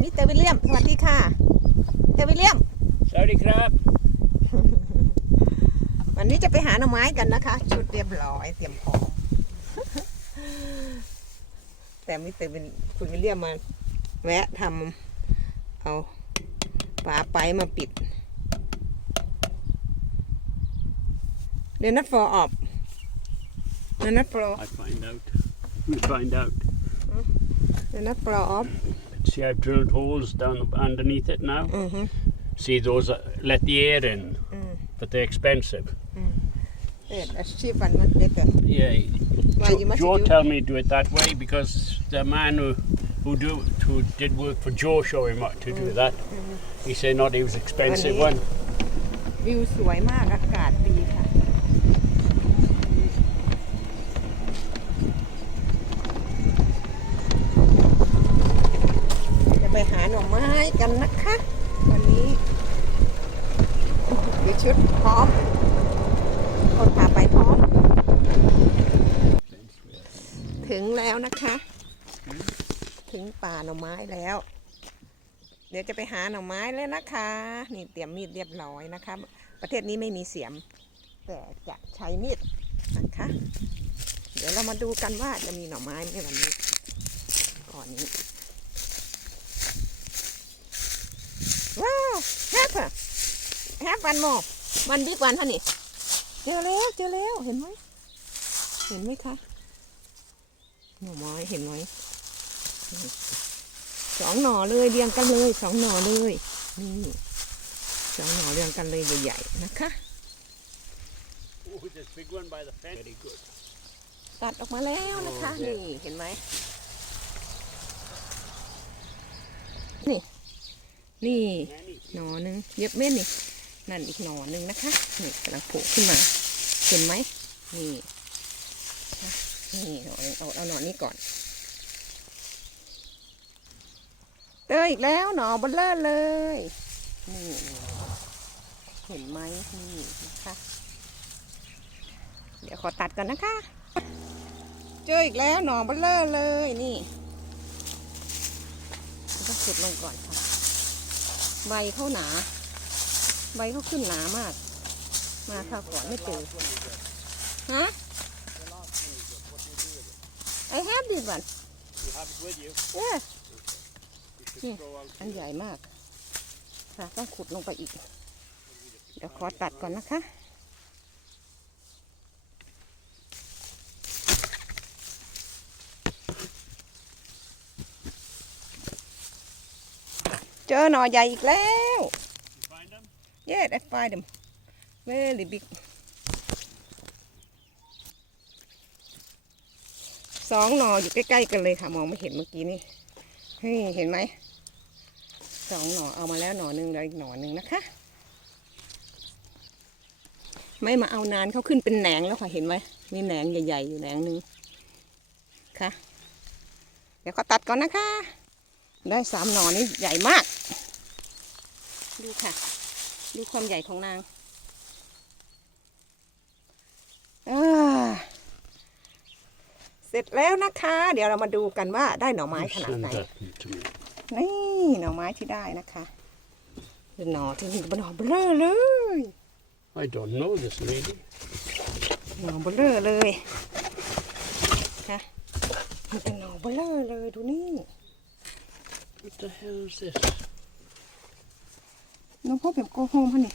มิสเตอร์วิลเลียม สวัสดีค่ะ เตอร์วิลเลียม Saudi crab. วันนี้จะไปหาหน่อไม้กันนะคะ ชุดเรียบร้อยเตรียมพร้อม แต่มิสเตอร์วิลคุณวิลเลียมมาแวะทำเอาฝาไปมาปิดเดนนัทฟอร์ออฟเดนนัทฟอร์ I find out. We find out. เดนนัทฟอร์ออฟ See, I've drilled holes down underneath it now. อือฮึ See, those uh, let the air in, Mm. but they're expensive. เอ็ดอาชีพวันมันเด็กอะ Yeah. Why, Joe, you must Joe do- tell me to do it that way because the man who who do who did work for Joe show him how to do that. He said not he was expensive When one. วิวสวยมากอากาศดีค่ะ หาหน่อไม้กันนะคะ วันนี้ดีชุดพร้อม คนพาไปพร้อม ถึงแล้วนะคะ ถึงป่าหน่อไม้แล้ว เดี๋ยวจะไปหาหน่อไม้แล้วนะคะ นี่เตรียมมีดเรียบร้อยนะคะ ประเทศนี้ไม่มีเสียม แต่จะใช้มีดนะคะเดี๋ยวเรามาดูกันว่าจะมีหน่อไม้ไหมวันนี้ ก่อนนี้ ว้าวแฮปอะแฮปวันโมวันบิ๊กวันฮะนี่ เจอแล้วเจอแล้วเห็นไหมเห็นไหมคะหน่อไม้เห็นไหมสองหน่อเลยเรียงกันเลยสองหน่อเลยนี่สองหน่อเรียงกันเลยใหญ่ๆนะคะ Oh, this big one by the fence. Very good. ตัดออกมาแล้วนะคะโอ้นี่เด็ดเห็นไหมนี่ นี่หนอนึงเย็บเม่นนี่นั่นอีกหนอหนึ่งนะคะนี่กำลังโผล่ขึ้นมา เห็นไหมนี่นี่หนอนึงเอาเอาหนอนนี้ก่อนเจออีกแล้วหนอบลเลอร์เลยนี่เห็นไหมนี่นะคะเดี๋ยวขอตัดก่อนนะคะ เจออีกแล้วหนอบลเลอร์เลยนี่ต้องขุดลงก่อนค่ะ ใบเขาหนา ใบเขาขึ้นหนามาก มาคราวก่อนไม่เจอฮะ I have this one You have it with you. yeah You should Yeah. throw out อันใหญ่มาก ค่ะ ต้องขุดลงไปอีก เดี๋ยวขอตัดก่อนนะคะ เจอหน่อใหญ่อีกแล้ว Yes I find them. Very big. สองหน่ออยู่ใกล้ๆกันเลยค่ะ มองไม่เห็นเมื่อกี้นี่เฮ้ยเห็นไหมสองหน่อเอามาแล้วหน่อหนึ่งแล้วอีกหน่อหนึ่งนะคะ ไม่มาเอานานเขาขึ้นเป็นแหนงแล้วค่ะเห็นไหมมีแหนงใหญ่ๆอยู่แหนงหนึ่งค่ะ เดี๋ยวเขาตัดก่อนนะคะ ได้สามหน่อนี่ใหญ่มาก ดูค่ะ ดูความใหญ่ของนางอาเสร็จแล้วนะคะ เดี๋ยวเรามาดูกันว่าได้หน่อไม้ You ขนาด send ไหน that to me. นี่หน่อไม้ที่ได้นะคะเป็นหน่อที่นี่เป็นหน่อเบลอเลย I don't know this lady. หน่อเบลอเลยค่ะมันเป็นหน่อเบลอเลยดูนี่ What the hell is this? No problem. Go home, honey.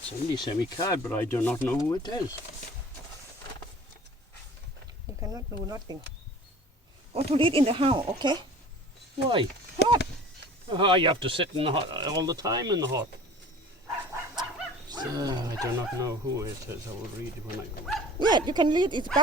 Somebody sent me card, but I do not know who it is. You cannot do nothing. Go to read in the house, okay? Why? Hot. Oh, ah, you have to sit in the hot all the time in the hot. I do not know who it is. I will read it when I. Yeah, you can read. it.